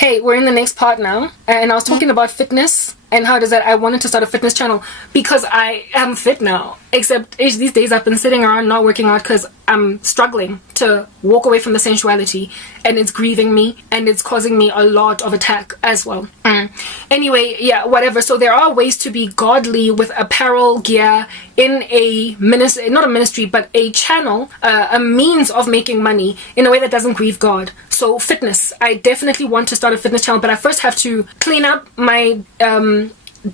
Hey, we're in the next part now, and I was talking about fitness and how does that I wanted to start a fitness channel because I am fit now. Except these days I've been sitting around not working out because I'm struggling to walk away from the sensuality, and it's grieving me and it's causing me a lot of attack as well. Anyway, yeah, whatever. So there are ways to be godly with apparel, gear, in a ministry, not a ministry, but a channel, a means of making money in a way that doesn't grieve God. So fitness, I definitely want to start a fitness channel, but I first have to clean up my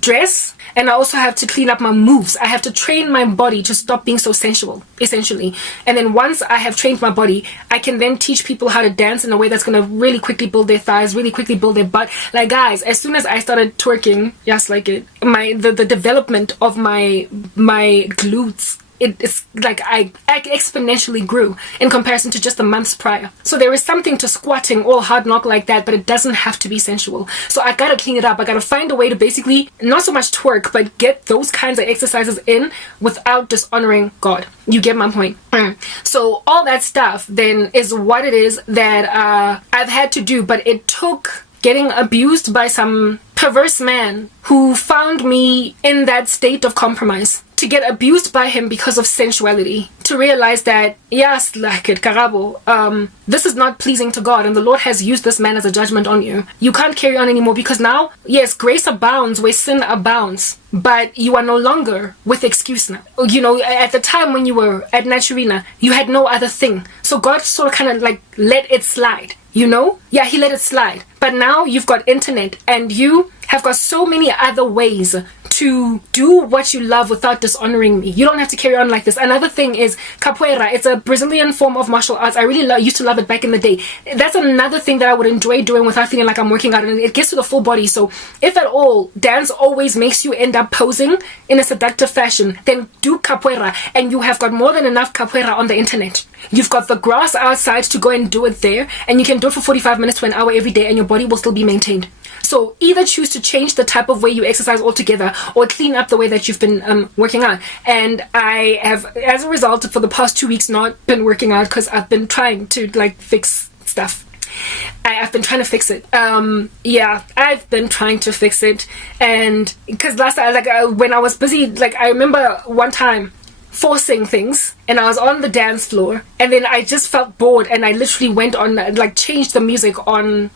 dress, and I also have to clean up my moves. I have to train my body to stop being so sensual, essentially. And then once I have trained my body, I can then teach people how to dance in a way that's going to really quickly build their thighs, really quickly build their butt. Like, guys, as soon as I started twerking, yes, like it, the development of my glutes, it's like I exponentially grew in comparison to just the months prior. So there is something to squatting all hard knock like that, but it doesn't have to be sensual. So I gotta clean it up. I gotta find a way to basically not so much twerk, but get those kinds of exercises in without dishonoring God. You get my point? So all that stuff then is what it is that I've had to do, but it took getting abused by some perverse man who found me in that state of compromise, to get abused by him because of sensuality, to realize that, yes, like it, karabo, this is not pleasing to God, and the Lord has used this man as a judgment on you. You can't carry on anymore because now, yes, grace abounds where sin abounds, but you are no longer with excuse now. You know, at the time when you were at Naturina, you had no other thing. So God sort of kind of like let it slide, you know? Yeah, he let it slide. But now you've got internet, and you have got so many other ways to do what you love without dishonoring me. You don't have to carry on like this. Another thing is capoeira. It's a Brazilian form of martial arts. I really used to love it back in the day. That's another thing that I would enjoy doing without feeling like I'm working out, and it gets to the full body. So if at all dance always makes you end up posing in a seductive fashion, then do capoeira, and you have got more than enough capoeira on the internet. You've got the grass outside to go and do it there, and you can do it for 45 minutes to an hour every day, and your body will still be maintained. So either choose to change the type of way you exercise altogether, or clean up the way that you've been working out. And I have, as a result, for the past 2 weeks not been working out because I've been trying to like fix stuff. I've been trying to fix it. Yeah, I've been trying to fix it. And because last time, when I was busy, like I remember one time forcing things, and I was on the dance floor, and then I just felt bored, and I literally went on, like, changed the music on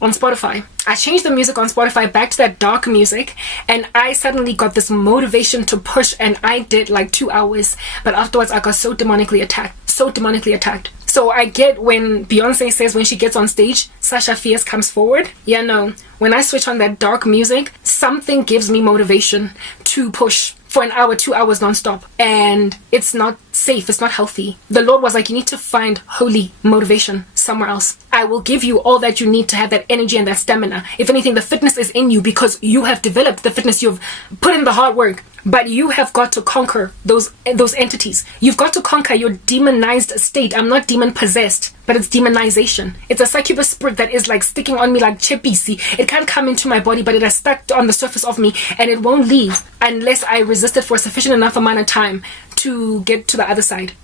Spotify. I changed the music on Spotify back to that dark music, and I suddenly got this motivation to push, and I did like 2 hours, but afterwards I got so demonically attacked. So I get when Beyonce says when she gets on stage, Sasha Fierce comes forward. Yeah, no. When I switch on that dark music, something gives me motivation to push for an hour, 2 hours nonstop. And it's not safe. It's not healthy. The Lord was like, you need to find holy motivation somewhere else. I will give you all that you need to have that energy and that stamina. If anything, the fitness is in you because you have developed the fitness. You've put in the hard work. But you have got to conquer those entities. You've got to conquer your demonized state. I'm not demon possessed, but it's demonization. It's a succubus spirit that is like sticking on me like chepisi. It can't come into my body, but it has stuck on the surface of me, and it won't leave unless I resist it for a sufficient enough amount of time to get to the other side.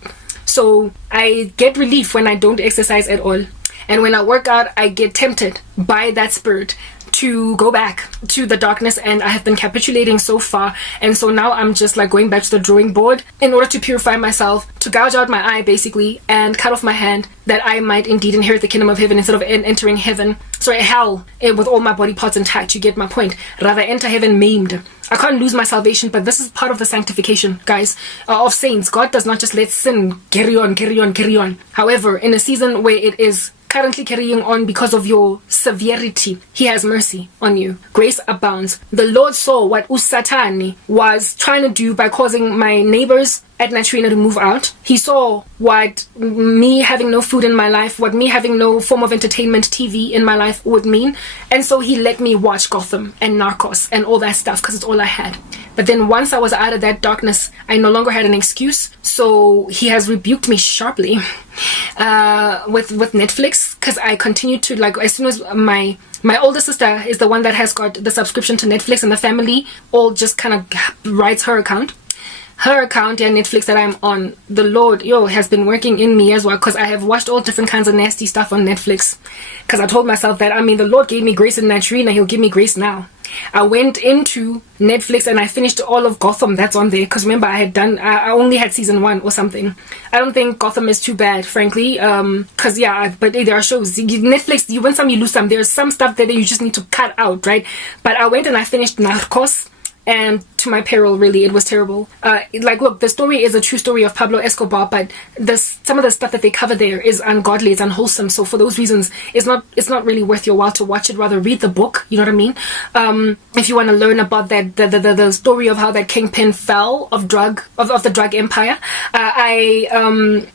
So I get relief when I don't exercise at all. And when I work out, I get tempted by that spirit to go back to the darkness, and I have been capitulating so far, and so now I'm just like going back to the drawing board in order to purify myself, to gouge out my eye basically and cut off my hand, that I might indeed inherit the kingdom of heaven instead of entering heaven, sorry, hell, with all my body parts intact. You get my point. Rather enter heaven maimed. I can't lose my salvation, but this is part of the sanctification, guys, of saints. God does not just let sin carry on. However, in a season where it is currently carrying on because of your severity, he has mercy on you. Grace abounds. The Lord saw what Usatani was trying to do by causing my neighbors at Naturina to move out. He saw what me having no food in my life, what me having no form of entertainment TV in my life would mean. And so he let me watch Gotham and Narcos and all that stuff because it's all I had. But then once I was out of that darkness, I no longer had an excuse. So he has rebuked me sharply with Netflix, because I continue to, like, as soon as my older sister is the one that has got the subscription to Netflix, and the family all just kind of rides her account. her account and Netflix that I'm on, the Lord, has been working in me as well, because I have watched all different kinds of nasty stuff on Netflix. Because I told myself that, the Lord gave me grace in Natrina, He'll give me grace now. I went into Netflix and I finished all of Gotham that's on there, because remember I only had season 1 or something. I don't think Gotham is too bad, frankly, because but there are shows. Netflix, you win some, you lose some. There's some stuff that you just need to cut out, right? But I went and I finished Narcos, and to my peril, really, it was terrible. Look, the story is a true story of Pablo Escobar, but some of the stuff that they cover there is ungodly, it's unwholesome. So for those reasons, it's not really worth your while to watch it. Rather read the book. You know what I mean? If you want to learn about that, the story of how that kingpin fell of the drug empire, I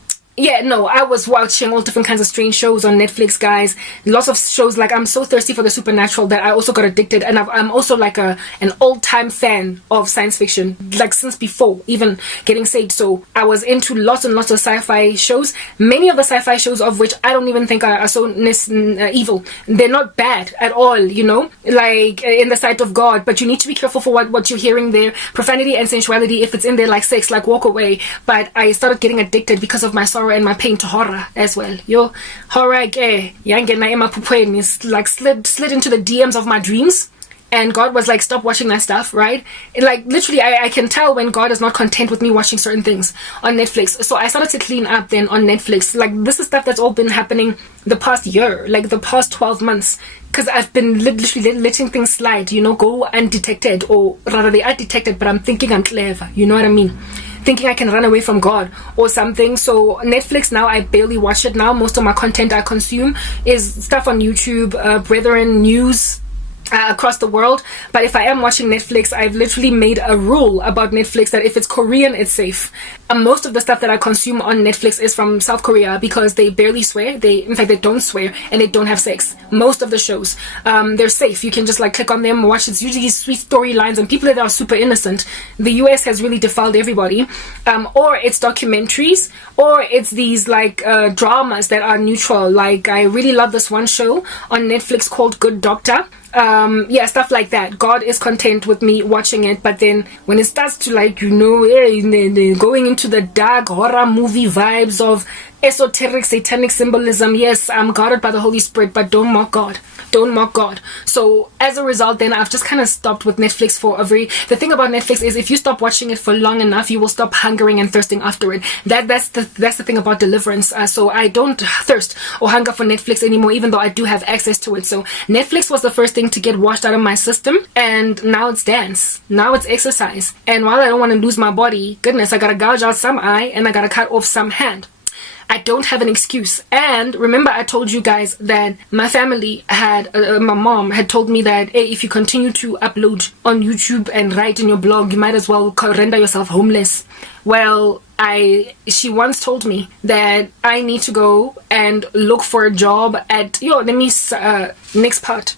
was watching all different kinds of strange shows on Netflix, guys. Lots of shows. Like, I'm so thirsty for the supernatural that I also got addicted. And I'm also like an old-time fan of science fiction, like since before even getting saved. So I was into lots and lots of sci-fi shows. Many of the sci-fi shows of which I don't even think are so evil. They're not bad at all, like in the sight of God. But you need to be careful for what you're hearing there. Profanity and sensuality, if it's in there, like sex, like walk away. But I started getting addicted because of my sorrow and my pain to horror as well. Horror, is like slid into the DMs of my dreams, and God was like, stop watching that stuff, right? Like, literally, I can tell when God is not content with me watching certain things on Netflix. So I started to clean up then on Netflix. Like, this is stuff that's all been happening the past year, like the past 12 months, because I've been literally letting things slide, go undetected, or rather they are detected, but I'm thinking I'm clever, you know what I mean? Thinking I can run away from God or something. So Netflix now, I barely watch it now. Most of my content I consume is stuff on YouTube, Brethren, news, across the world. But if I am watching Netflix, I've literally made a rule about Netflix that if it's Korean, it's safe. Most of the stuff that I consume on Netflix is from South Korea, because they barely swear. In fact, they don't swear, and they don't have sex. Most of the shows, they're safe. You can just like click on them, watch. It's usually sweet storylines and people that are super innocent. The US has really defiled everybody. Or it's documentaries, or it's these like dramas that are neutral. Like, I really love this one show on Netflix called Good Doctor. Stuff like that. God is content with me watching it, but then when it starts to going into the dark horror movie vibes of esoteric satanic symbolism, yes, I'm guarded by the Holy Spirit, but don't mock God. Don't mock God. So as a result, then I've just kind of stopped with Netflix the thing about Netflix is if you stop watching it for long enough, you will stop hungering and thirsting after it. That's the thing about deliverance. So I don't thirst or hunger for Netflix anymore, even though I do have access to it. So Netflix was the first thing to get washed out of my system, and now it's dance. Now it's exercise. And while I don't want to lose my body, goodness, I gotta gouge out some eye and I gotta cut off some hand. I don't have an excuse. And remember, I told you guys that my family my mom had told me that, hey, if you continue to upload on YouTube and write in your blog, you might as well render yourself homeless. Well, she once told me that I need to go and look for a job at, next part.